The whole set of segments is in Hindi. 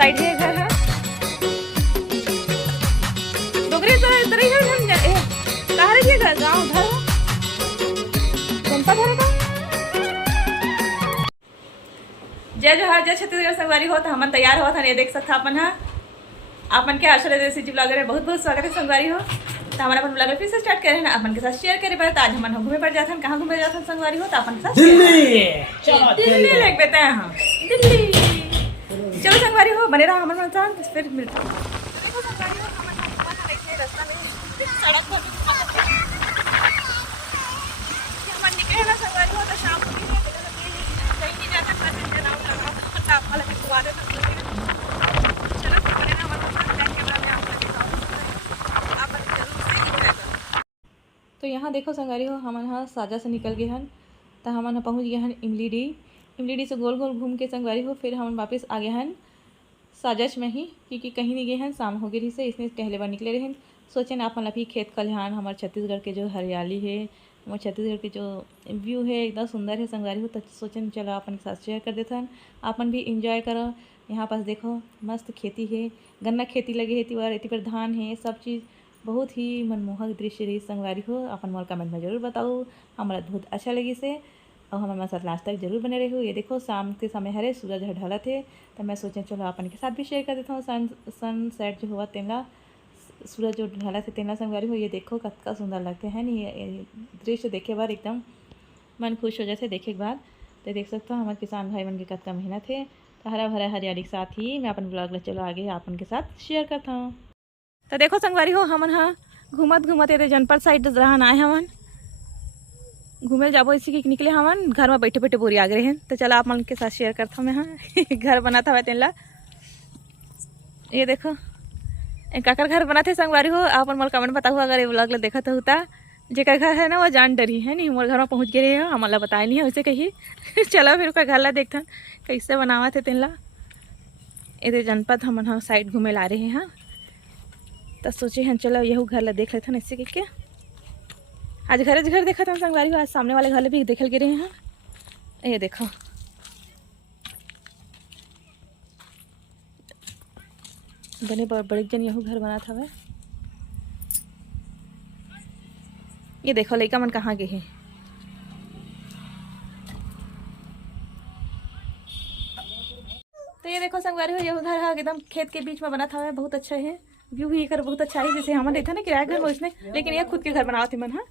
साइड है घर है डोगरी तरह ही हम कहाँ रहिए घर गाँव घर जनता घर का जय जोहार जय छत्तीसगढ़ संगवारी हो तो हमन तैयार हुआ था ये देख सकता अपन है अपन के आश्रय देसी जी ब्लॉगर में बहुत बहुत स्वागत है संगवारी हो तो हमारा अपन ब्लॉगर फिर से स्टार्ट करें ना अपन के साथ शेयर करे पर आज हमन घूमे पड़ जाते हैं कहाँ घूमे जाते हैं संगवारी हो तो अपन के साथ दिल्ली लेके बेते हैं हाँ दिल्ली चलो संगवारी हो बने रहा हमारे साथ फिर मिलते हैं निकले ना संगवारी हो तो शाम को कहीं नहीं जाता तो यहाँ देखो संगवारी हो हमन हाँ साजा से निकल गए हन तो हमन पहुँच गए हन इमली डी से गोल गोल घूम के संगवारी हो फिर हम वापस आ गए हन साजच में ही क्योंकि कहीं नहीं गए हैं शाम हो गई से इसमें पहले बार निकले रहे सोचे ना अपन अभी खेत खलिहान हमारे छत्तीसगढ़ के जो हरियाली है हमारे छत्तीसगढ़ के जो व्यू है एकदम सुंदर है संगवारी हो तो सोचन चलो अपन के साथ शेयर कर देते हैं अपन भी इंजॉय करो। यहाँ पास देखो मस्त खेती है गन्ना खेती लगी है इति पर धान है सब चीज़ बहुत ही मनमोहक दृश्य रही संगवारी हो अपन मोर कमेंट में जरूर बताओ हमारा बहुत अच्छा लगी से और हमारे साथ लास्ट तक जरूर बने रहे हो। ये देखो शाम के समय हरे सूरज ढला थे तो मैं सोचें चलो अपन के साथ भी शेयर कर देता हूँ सनसेट जो हुआ तेला सूरज जो ढला थे तेला संगवारी हो ये देखो कितना सुंदर लगते हैं नहीं दृश्य देखे बार एकदम मन खुश हो जाते देखे के बाद तो देख सकते हो हमारे किसान भाई बन के कितना मेहनत है तो हरा भरा हरियाली के साथ ही मैं अपन ब्लॉग ले चलो आगे अपन के साथ शेयर करता हूँ। तो देखो संगवारी हो हमन हाँ घूमत घूमत ये जनपद साइड रहन आए हमन घूमे जाबो इसी के निकले हमन घर में बैठे बैठे बोरी आ गए हैं तो चलो आप मन के साथ शेयर करता हूँ मैं हाँ घर बना था तेला ये देखो काकर घर बना थे संगवारी हो आप मोर कमेंट बताओ अगर ये ब्लॉग देखा तो होता जेकर घर है ना वो जान डरी है नहीं मोर घर में पहुँच गए हो हमारा बताए नहीं है वैसे कही चलो फिर उसका घर ला देखता कैसे बनावा थे तेला ये जनपद हम हाँ साइड घूमे ला रहे हैं हाँ तो सोचे हैं चलो यही घर ला देख लेते हैं इससे के आज घर देखा था संगवारी आज सामने वाले घर भी देखल गिरे हैं ये देखो बने बड़े जन यहू घर बना था वह ये देखो लड़का मन कहाँ गए हैं तो ये देखो संगवारी हो यह घर है एकदम खेत के बीच में बना था वह बहुत अच्छा है व्यू भी कर बहुत अच्छा है जैसे हमारे देखा ना किराया घर में उसने लेकिन ये खुद के घर बनावा थे मन हाँ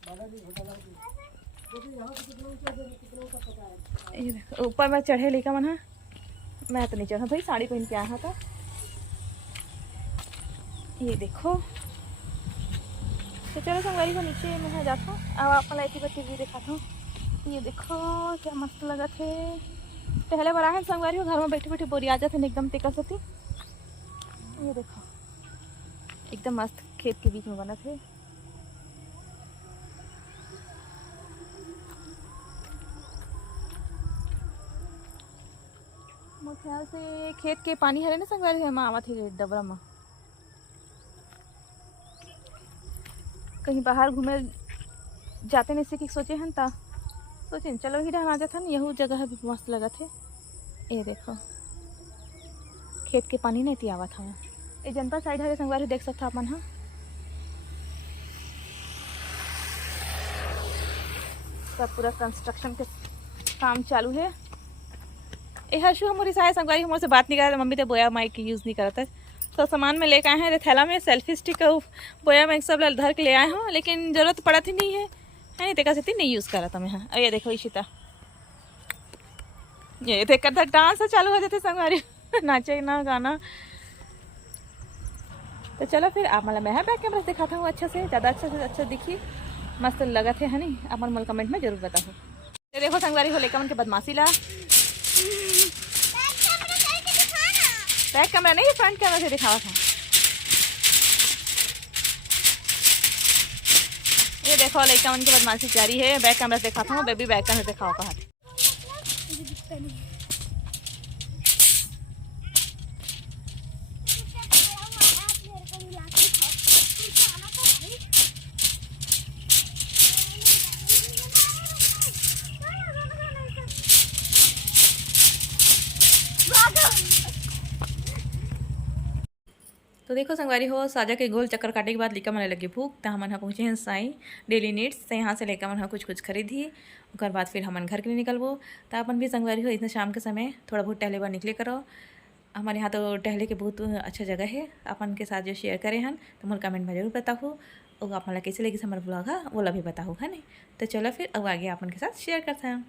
ऊपर में चढ़े लेका मन हाँ मैं तो नहीं चढ़ा भाई साड़ी पहन के आया था ये देखो तो चलो संगवारी को नीचे मैं जाता हूँ अब आप लाइटी बच्चे भी दिखाता हूँ ये देखो क्या मस्त लगा थे पहले बार है संगवारी को घर में बैठे बैठे बोरी आ जाते एकदम टिका सती ये देखो एकदम मस्त खेत के बीच में बना थे मेरे ख्याल से खेत के पानी हरे ना संगवारी है आवा थे डबरा में कहीं बाहर घूमे जाते नहीं से सोचे हैं ता सोचे चलो ही आ जाता ना यही जगह भी मस्त लगा थे ये देखो खेत के पानी नहीं थी आवा था ये जनपद साइड है संगवारी देख सकता अपन हाँ सब पूरा कंस्ट्रक्शन के काम चालू है ये हर्षु हमारी साय संगवारी हमसे बात नहीं कर रहा मम्मी तो बोया माइक यूज़ नहीं करता तो सामान में लेकर आए हैं थैला में सेल्फी स्टिक बोया में सब धर के ले आए हूँ लेकिन ज़रूरत पड़ा थी नहीं है नहीं देखा सकती नहीं यूज़ करा था मैं हाँ अब ये देखो इशिता ये देख कर डांस चालू हो जाते संगवारी नाचे ना गाना तो चलो फिर आप मतलब मैं बैक कैमरा दिखाता हूँ अच्छा से ज़्यादा अच्छा दिखी मस्त लगा थे है नहीं आप मन कमेंट में जरूर बताओ। ये देखो संगवारी हो लेकर उनके बदमाशी ला बैक कैमरा नहीं फ्रंट कैमरा से दिखावा था ये देखो लड़का उनकी बदमाशी जारी है बैक कैमरा से दिखाता हूँ बेबी बैक कैमरा दिखाओ कहा तो देखो संगवारी हो, साजा के गोल चक्कर काटे के बाद लिका मन लगे भूख, तो हमन पहुँचे हैं साई डेली नीड्स से। यहाँ से लेकर मन कुछ कुछ खरीदी, और बाद फिर हमन घर के लिए निकलबो। तो अपन भी संगवारी हो इतने शाम के समय थोड़ा बहुत टहले बार निकले करो। हमारे यहाँ तो टहले के बहुत अच्छा जगह है, अपन के साथ जो शेयर करे हैं तो मोर कमेंट में जरूर बताओ, और अपन ला कैसे लगी हमारा ब्लॉग है वो ला भी बताओ, है नहीं। तो चलो फिर अब आगे अपन के साथ शेयर करते हैं।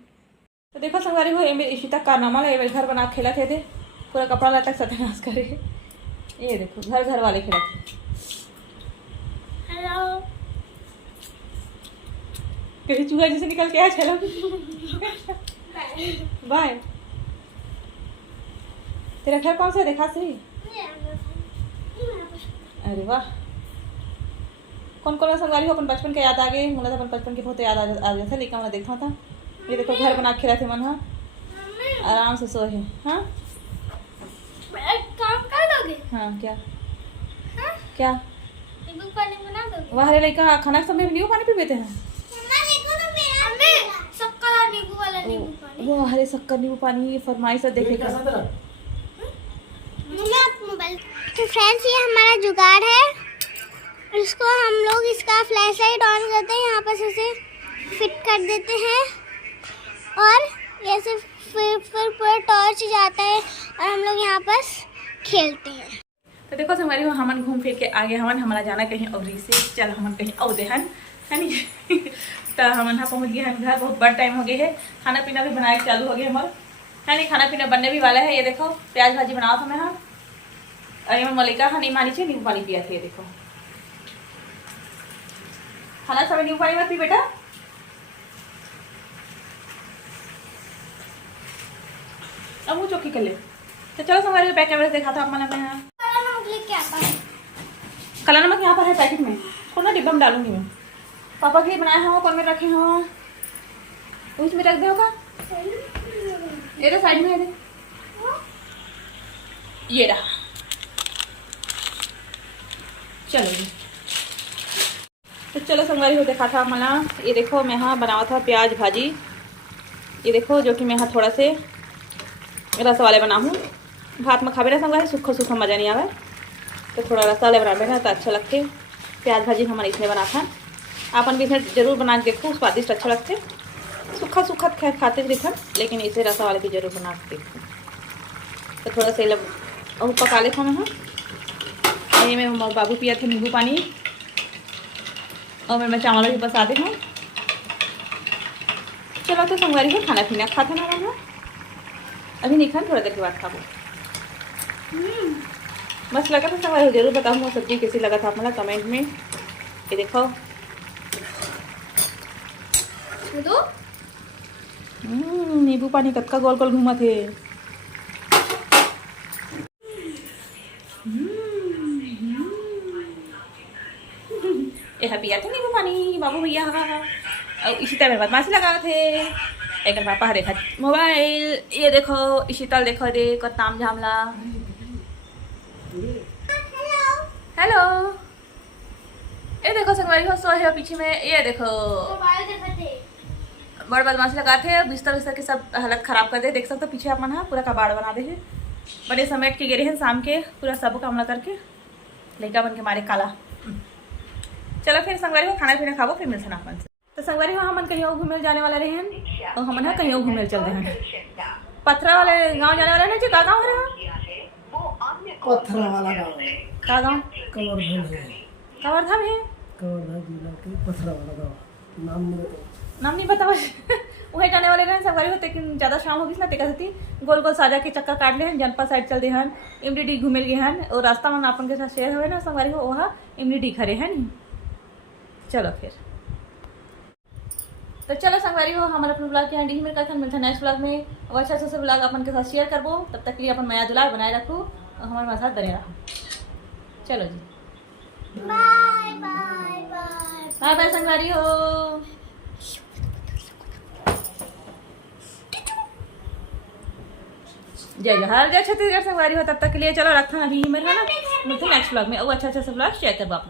तो देखो संगवारी हो, इशिता कारनामा ला घर बना खेला थे, पूरा कपड़ा लटक सत्यानाश करे। ये देखो घर घर वाले खेला थे। हेलो कहीं चूहा जैसे निकल के आया। चलो बाय। तेरा घर कौन सा है देखा सही? अरे वाह, कौन कौन संगवारी हो अपन बचपन के याद आ गए। मुझे अपन बचपन के बहुत याद आ जाता, लेकिन मैं देखा था। ये देखो घर बना खेला थे मन, हाँ आराम से सोए है। हाँ काम कर दोगे? हाँ क्या हाँ? क्या नींबू पानी बना दोगे? वाह रे लड़का, खाना के समय नींबू पानी पी लेते हैं। मम्मा देखो तो मेरा अम्मी शक्कर और नींबू वाला नींबू पानी। वो हरे शक्कर नींबू पानी फरमाइश है देखे का। मोबाइल तो फ्रेंड्स, ये हमारा जुगाड़ है। इसको हम लोग इसका फ्लैश लाइट ऑन करते हैं, यहाँ पर इसे फिट कर देते हैं, और ऐसे फिर पूरा टॉर्च जाता है और हम लोग यहाँ पर खेलते हैं। तो देखो हमारी हो, हमन घूम फिर के आगे हमन हमारा जाना कहीं और से चल हमन कहीं और देहन है नहीं। तो हमन यहाँ पहुँच गए हैं घर, बहुत बड़ा टाइम हो गया है। खाना पीना भी बनाए चालू हो गया हमारा, है नहीं। खाना पीना बनने भी वाला है। ये देखो प्याज भाजी बनाओ था मैं, हाँ अरे मैं मलिका हाँ नहीं मानी चाहिए नींबू पानी पिया थे। ये देखो खाना समय नींबू पानी मत पी बेटा। अब वो चौकी कर ले। तो चलो हमारे पैक कैमरे से देखा था मैंने यहाँ काला नमक यहाँ पर है पैकेट में, कौन सा डिब्बा में डालूंगी मैं। पापा के लिए बनाए हैं, कौन में रखे हैं, उसमें रख दे होगा। ये तो साइड में है, ये रहा। चलो जी, तो चलो संगवारी हो देखा था मना। ये देखो मैं यहाँ बनावा था प्याज भाजी। ये देखो जो कि मैं यहाँ थोड़ा से रस वाले बना हूँ। भात में खावे ना संगवारी, सूखा सूखा मज़ा नहीं आवे, तो थोड़ा रस वाले बनावे ना तो अच्छा लगते। प्याज भाजी हमारे इसमें बना था, आपन भी इसमें जरूर बना के देखो, स्वादिष्ट अच्छा लगते। सूखा सूखा खाते देखा, लेकिन इसे रसा वाले भी जरूर बना के देखो। तो थोड़ा सा और पका लेता मैं। ये मैं बाबू पिया थे नींबू पानी, और मैं चावल भी बसा दी हूँ। चलो तो संगवारी को खाना पीना खाते ना हम अभी नहीं खान, थोड़ा देर के बाद खाबो। बस लगा था संगवारी जरूर बताऊँगा सब्जी कैसी लगा था अपना कमेंट में। ये देखो नींबू पानी कत्का गोल गोल घूमा थे। पिया थे नींबू पानी बाबू भैया, और इसी तरह मेरे बदमाशी लगा थे। एक पापा देखा मोबाइल, ये देखो इशितल देखो दे कत नाम झामला। हेलो ये देखो संगवारी हो, सो है पीछे में। ये देखो बड़ बदमाशी लगा थे, बिस्तर विस्तर के सब हालत खराब कर दे। देख सकते हो पीछे अपन हाँ पूरा कबाड़ बना दे है। बड़े समेट के गिरे हैं शाम के, पूरा सब कामना करके लड़का बन के मारे काला। चलो फिर संगवारी हो खाना पीना खाबो, फिर मिलते हैं अपन से। तो संगवारी हो हमन कहीं और घूमे जाने वाला रहे हैं, और हमन कहीं और घूमे चलते हैं। पथरा वाले गांव जाने वाले हैं। का गाँव है? पथरा वाला गाँव का गाँव? कवर्धा है। कवर्धा में है? कवर्धा जिला के पथरा वाला गाँव। नाम नहीं बता वहीं जाने वाले रहे संगवारी हो, लेकिन ज़्यादा शाम होगी ना तेका सती गोल गोल साजा के चक्कर काट ले हैं, जनपद साइड चल दे हैं, इमली घूमे गए हैं, और रास्ता में अपन के साथ शेयर हुए ना संगवारी हो, वहाँ इमली खड़े हैं नहीं। चलो फिर तो चलो संगवारी हो हमारा अपने ब्लॉग के यहाँ डी में करते मिलता है नेक्स्ट ब्लॉग में। और अच्छा से ब्लॉग अपन के साथ शेयर करबो, तब तक के लिए अपन नया दुलार बनाए रखो और हमारे साथ बने रहो। चलो जी bye bye bye bye bye संगवारी हो। जय जोहार जय छत्तीसगढ़ संगवारी हो। तब तक के लिए चलो रखना अभी मेरे ना, मिलते नेक्स्ट ब्लॉग में। और अच्छा से ब्लॉग शेयर करबो आप।